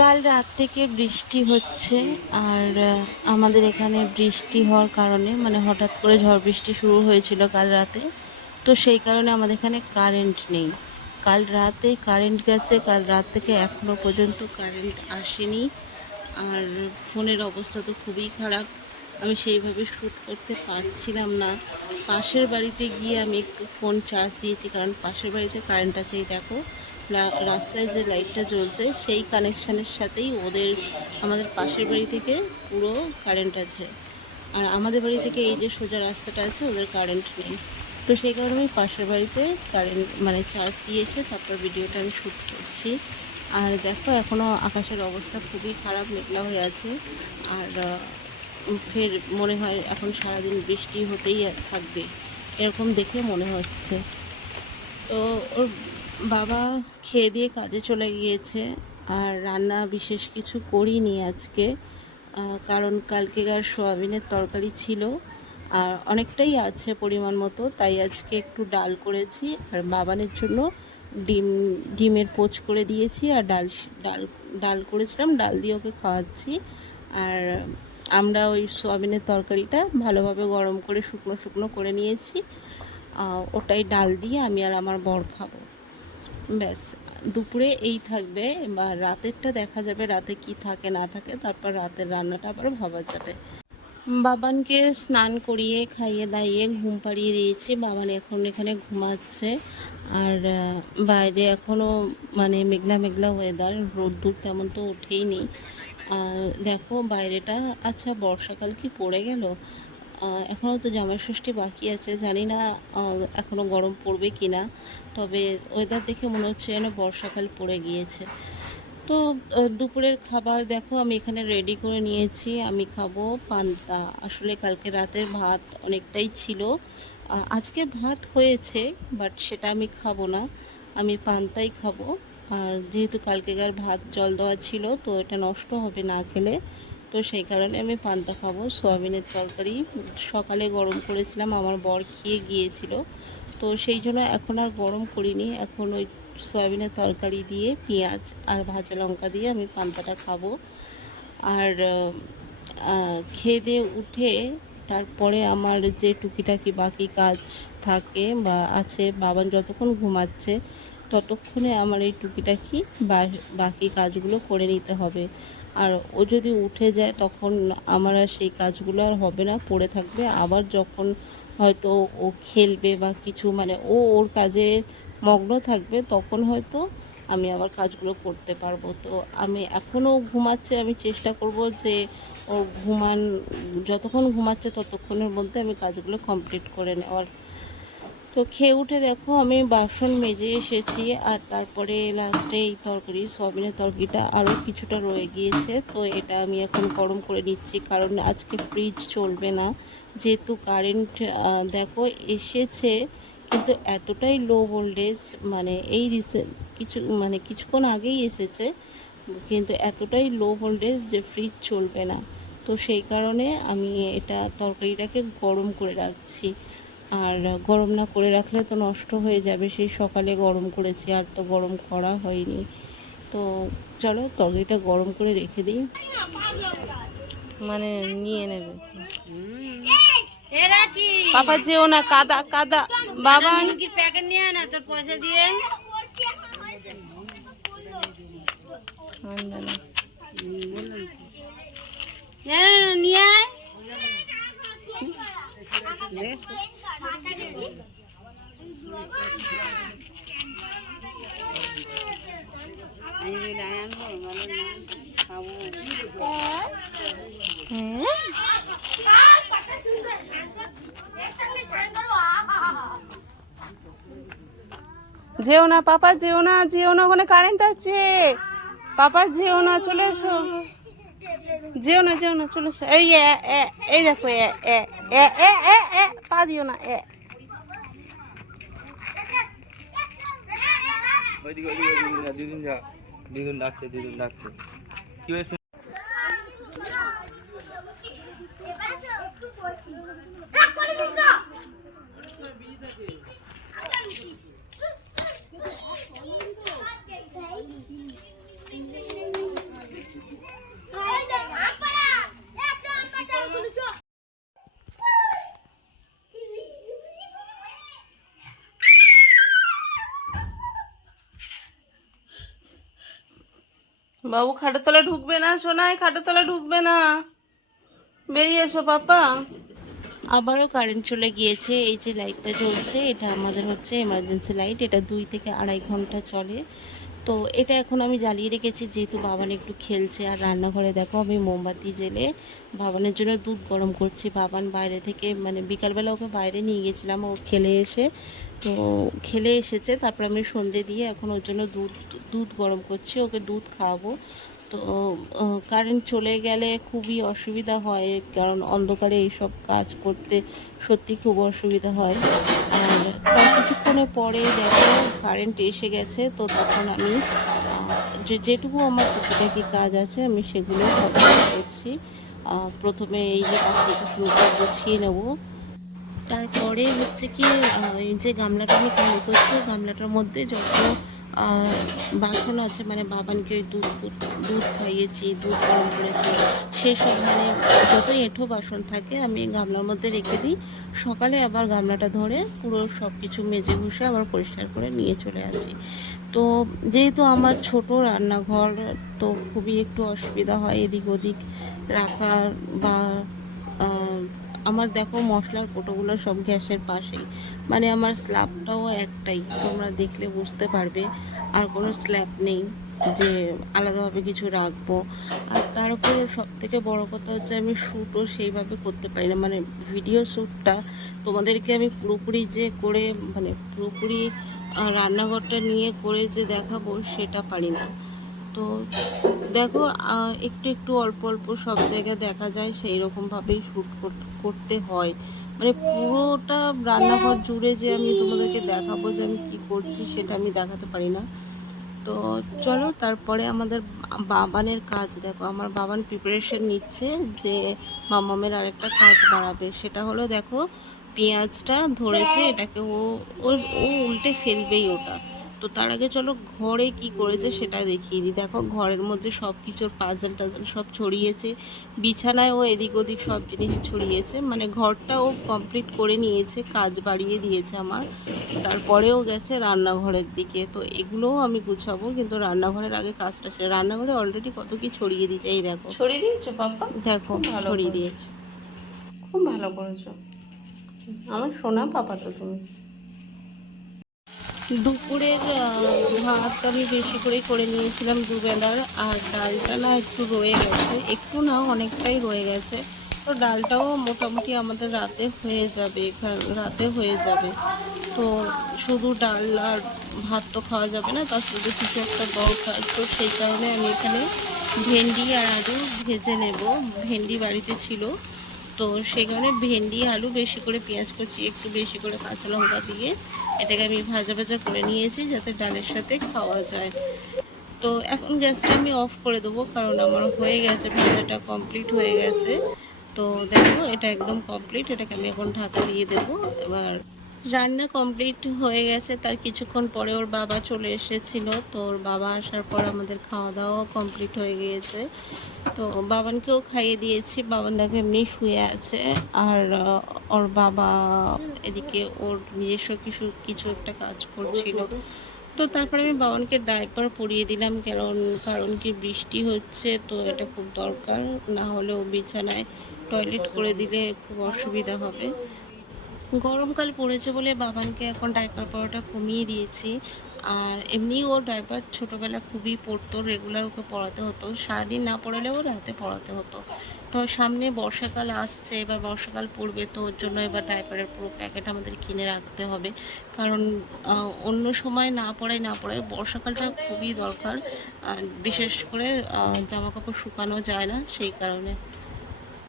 কাল রাত থেকে বৃষ্টি হচ্ছে আর আমাদের এখানে বৃষ্টি হওয়ার কারণে মানে হঠাৎ করে ঝড় বৃষ্টি শুরু হয়েছিল কাল রাতে, তো সেই কারণে আমাদের এখানে কারেন্ট নেই। কাল রাতে কারেন্ট গেছে, কাল রাত থেকে এখনও পর্যন্ত কারেন্ট আসেনি। আর ফোনের অবস্থা তো খুবই খারাপ, আমি সেইভাবে শ্যুট করতে পারছিলাম না। পাশের বাড়িতে গিয়ে আমি একটু ফোন চার্জ দিয়েছি, কারণ পাশের বাড়িতে কারেন্ট আছে দেখো। রাস্তায় যে লাইটটা জ্বলছে, সেই কানেকশানের সাথেই ওদের আমাদের পাশের বাড়ি থেকে পুরো কারেন্ট আছে। আর আমাদের বাড়ি থেকে এই যে সোজা রাস্তাটা আছে, ওদের কারেন্ট নেই। তো সেই কারণে আমি পাশের বাড়িতে কারেন্ট মানে চার্জ দিয়ে এসে তারপর ভিডিওটা আমি শ্যুট করছি। আর দেখো এখনও আকাশের অবস্থা খুবই খারাপ, মেঘলা হয়ে আছে। আর ফের মনে হয় এখন সারাদিন বৃষ্টি হতেই থাকবে, এরকম দেখে মনে হচ্ছে। তো ওর বাবা খেয়ে দিয়ে কাজে চলে গিয়েছে আর রান্না বিশেষ কিছু করিনি আজকে কারণ কালকেকার সোয়াবিনের তরকারি ছিল আর অনেকটাই আছে পরিমাণ মতো, তাই আজকে একটু ডাল করেছি আর বাবানের জন্য ডিম, ডিমের পোচ করে দিয়েছি আর ডাল ডাল ডাল করেছিলাম, ডাল দিয়ে ওকে খাওয়াচ্ছি আর আমরা ওই সোয়াবিনের তরকারিটা ভালোভাবে গরম করে শুকনো শুকনো করে নিয়েছি ওটাই ডাল দিয়ে আমি আর আমার বর খাব। ব্যাস, দুপুরে এই থাকবে বা রাতেরটা দেখা যাবে, রাতে কি থাকে, না থাকে, তারপর রাতের রান্নাটা আবার ভাবা যাবে। বাবানকে স্নান করিয়ে, খাইয়ে দাইয়ে ঘুম পাড়িয়ে দিয়েছি। বাবান এখন এখানে ঘুমাচ্ছে। আর বাইরে এখনও মানে মেঘলা মেঘলা ওয়েদার রোদ্দুর তেমন তো ওঠেই নি। আর দেখো বাইরেটা আচ্ছা বর্ষাকাল কি পড়ে গেল? এখনও তো জামাই ষষ্ঠী বাকি আছে, জানি না এখনও গরম পড়বে কি না তবে ওয়েদার দেখে মনে হচ্ছে যেন বর্ষাকাল পড়ে গিয়েছে। তো দুপুরের খাবার দেখো, আমি এখানে রেডি করে নিয়েছি, আমি খাব পান্তা। আসলে কালকে রাতের ভাত অনেকটাই ছিল। আজকে ভাত হয়েছে বাট সেটা আমি খাব না, আমি পান্তাই খাব। আর যেহেতু কালকেকার ভাত জল দেওয়া ছিল, তো এটা নষ্ট হবে না খেলে। তো সেই কারণে আমি পান্তা খাব, সোয়াবিনের তরকারি। সকালে গরম করেছিলাম, আমার বর খেয়ে গিয়েছিল। তো সেই জন্য এখন আর গরম করিনি। এখন ওই সয়াবিনের তরকারি দিয়ে পেঁয়াজ আর ভাজা লঙ্কা দিয়ে আমি পান্তাটা খাব। আর খেয়ে দিয়ে উঠে তারপরে আমার যে টুকিটাকি বাকি কাজ থাকে বা আছে, বাবান যতক্ষণ ঘুমাচ্ছে, ততক্ষণে আমার এই টুকিটাকি বাকি কাজগুলো করে নিতে হবে। আর ও যদি উঠে যায় তখন আমার আর সেই কাজগুলো আর হবে না, পড়ে থাকবে। আবার যখন হয়তো ও খেলবে বা কিছু মানে ও ওর কাজে মগ্ন থাকবে, তখন হয়তো আমি আবার কাজগুলো করতে পারব। তো আমি এখনও ঘুমাচ্ছে, আমি চেষ্টা করব যে ও ঘুমান, যতক্ষণ ঘুমাচ্ছে ততক্ষণের মধ্যে আমি কাজগুলো কমপ্লিট করে নেওয়ার। তো খেয়ে উঠে দেখো আমি বাসন মেজে এসেছি আর তারপরে লাস্টে এই তরকারি, সয়াবিনের তরকারিটা আরও কিছুটা রয়ে গিয়েছে। তো এটা আমি এখন গরম করে নিচ্ছি কারণ আজকে ফ্রিজ চলবে না। যেহেতু কারেন্ট দেখো এসেছে কিন্তু এতটাই লো ভোল্টেজ মানে এই রিসেন্ট কিছু মানে কিছুক্ষণ আগেই এসেছে কিন্তু এতটাই লো ভোল্টেজ যে ফ্রিজ চলবে না। তো সেই কারণে আমি এটা তরকারিটাকে গরম করে রাখছি। আর গরম না করে রাখলে তো নষ্ট হয়ে যাবে। সেই সকালে গরম করেছি আর তো গরম করা হয়নি। তো চলো তরকারিটা গরম করে রেখে দিই। মানে নিয়ে নেবে। বাবা যেও না কাদা কাদা। বাবা কি প্যাকেট নিয়ে না তোর পয়সা দিয়ে? না। নিয়ে যেও না পাপা যেও না যেও না ওখানে কারেন্ট আছে। পাপা যেও না চলে এসো। যেও না যেও না চলে এসো। এই এই দেখো এ, এ, এ, এ, এ, পা দিও না এ। ওইদিকে ওইদিকে ওইদিকে যা, দিদুন ডাকছে দিদুন ডাকছে কি হয়েছে? বাবু, খাটের তলায় ঢুকবে না, সোনাই, খাটের তলায় ঢুকবে না। বেরিয়ে এসো, পাপা। আবারও কারেন্ট চলে গিয়েছে, এই যে লাইটটা জ্বলছে, এটা আমাদের হচ্ছে এমার্জেন্সি লাইট এটা দুই থেকে আড়াই ঘণ্টা চলে। তো এটা এখন আমি জ্বালিয়ে রেখেছি, যেহেতু বাবান একটু খেলছে, আর রান্নাঘরে দেখো আমি মোমবাতি জেলে বাবানের জন্য দুধ গরম করছি। বাবান বাইরে থেকে মানে বিকালবেলা ওকে বাইরে নিয়ে গেছিলাম ও খেলে এসে তো খেলে এসেছে, তারপর আমি সন্ধে দিয়ে এখন ওর জন্য দুধ দুধ গরম করছি, ওকে দুধ খাওয়াবো। তো কারেন্ট চলে গেলে খুবই অসুবিধা হয়, কারণ অন্ধকারে এইসব কাজ করতে সত্যি খুব অসুবিধা হয়। আর তার কিছুক্ষণে পরে দেখো কারেন্ট এসে গেছে, তো তখন আমি যে, যেটুকু আমার টুকিটাকি কাজ আছে, আমি সেগুলো করছি। প্রথমে এই যে টাসনগুলো গুছিয়ে নেব। তারপরে হচ্ছে কি যে গামলাটা আমি খালি করছি গামলাটার মধ্যে যত বাসন আছে মানে বাবানকে দুধ দুধ খাইয়েছি, দুধ গরম করেছি সেসব মানে যত এঁঠো বাসন থাকে আমি গামলার মধ্যে রেখে দিই। সকালে আবার গামলাটা ধরে পুরো সব কিছু মেজে ঘষে আবার পরিষ্কার করে নিয়ে চলে আসি। তো যেহেতু আমার ছোট রান্নাঘর, তো খুবই একটু অসুবিধা হয় এদিক ওদিক রাখার বা আমার দেখো মশলার কোটোগুলো সব গ্যাসের পাশেই। মানে আমার স্ল্যাবটাও একটাই, তোমরা দেখলে বুঝতে পারবে। আর কোনো স্ল্যাব নেই যে আলাদাভাবে কিছু রাখব। আর তার উপরে সব থেকে বড়ো কথা হচ্ছে আমি শ্যুটও সেইভাবে করতে পারি না। মানে ভিডিও শ্যুটটা তোমাদেরকে আমি পুরোপুরি যে করে মানে পুরোপুরি রান্নাঘরটা নিয়ে করে যে দেখাবো সেটা পারি না। তো দেখো একটু একটু অল্প অল্প সব জায়গায় দেখা যায় সেই রকমভাবেই শ্যুট করতে হয়। মানে পুরোটা রান্নাঘর জুড়ে যে আমি তোমাদেরকে দেখাবো যে আমি কি করছি, সেটা আমি দেখাতে পারি না। তো চলো, তারপরে আমাদের বাবানের কাজ, দেখো, আমার বাবান প্রিপারেশন নিচ্ছে যে মামামের আরেকটা কাজ বাড়াবে। সেটা হলো, দেখো, পেঁয়াজটা ধরেছে, এটাকে ও ও ও উল্টে ফেলবেই ওটা। তো তার আগে চলো ঘরে কি করেছে সেটা দেখিয়ে দিই। দেখো ঘরের মধ্যে সব কিছুর পাজল টাজল সব ছড়িয়েছে। বিছানায় ও এদিক ওদিক সব জিনিস ছড়িয়েছে। মানে ঘরটা ও কমপ্লিট করে নিয়েছে কাজ বাড়িয়ে দিয়েছে আমার। তারপরেও গেছে রান্নাঘরের দিকে। তো এগুলোও আমি গুছাবো কিন্তু রান্নাঘরের আগে কাজটা সেরে রান্নাঘরে অলরেডি কত কি ছড়িয়ে দিয়েছে এই দেখো। ছড়িয়ে দিয়েছ পাপা দেখো ছড়িয়ে দিয়েছে। খুব ভালো করেছ। আমার সোনা পাপা তো তুমি। দুপুরের ভাত আমি বেশি করে করে নিয়েছিলাম দুবেলার, আর ডালটা না একটু রয়ে গেছে। একটু না, অনেকটাই রয়ে গেছে। তো ডালটাও মোটামুটি আমাদের রাতে হয়ে যাবে রাতে হয়ে যাবে। তো শুধু ডাল আর ভাত তো খাওয়া যাবে না, তার সাথে কিছু একটা দরকার তো সেই কারণে আমি এখানে ভেন্ডি আর আলু ভেজে নেব। ভেন্ডি বাড়িতে ছিল। তো সেই কারণে ভেন্ডি, আলু বেশি করে, পেঁয়াজ কুচি, একটু বেশি করে কাঁচা লঙ্কা দিয়ে এটাকে আমি ভাজা ভাজা করে নিয়েছি যাতে ডালের সাথে খাওয়া যায়। তো এখন গ্যাসটা আমি অফ করে দেবো কারণ আমার হয়ে গেছে, ভাজাটা কমপ্লিট হয়ে গেছে। তো দেখো এটা একদম কমপ্লিট, এটাকে আমি এখন ঢাকা দিয়ে দেবো। এবার রান্না কমপ্লিট হয়ে গেছে, তার কিছুক্ষণ পরে ওর বাবা চলে এসেছিল। তো ওর বাবা আসার পর আমাদের খাওয়া দাওয়াও কমপ্লিট হয়ে গিয়েছে। তো বাবানকেও খাইয়ে দিয়েছি, বাবান দেখো এমনি শুয়ে আছে। আর ওর বাবা এদিকে ওর নিজস্ব কিছু কিছু একটা কাজ করছিল। তো তারপরে আমি বাবানকে ডাইপার পরিয়ে দিলাম, কারণ কারণ কি বৃষ্টি হচ্ছে, তো এটা খুব দরকার। না হলেও বিছানায় টয়লেট করে দিলে খুব অসুবিধা হবে। গরমকাল পড়েছে বলে বাবানকে এখন ডাইপার পরাটা কমিয়ে দিয়েছি। আর এমনি ও ডাইপার ছোটোবেলা খুবই পড়তো রেগুলার ওকে পড়াতে হতো। সারাদিন না পড়ালেও রাতে পড়াতে হতো। তো সামনে বর্ষাকাল আসছে, এবার বর্ষাকাল পড়বে, তো ওর জন্য এবার ডাইপারের পুরো প্যাকেট আমাদের কিনে রাখতে হবে। কারণ অন্য সময় না পড়ায় না পড়ায় বর্ষাকালটা খুবই দরকার। বিশেষ করে জামা কাপড় শুকানো যায় না, সেই কারণে।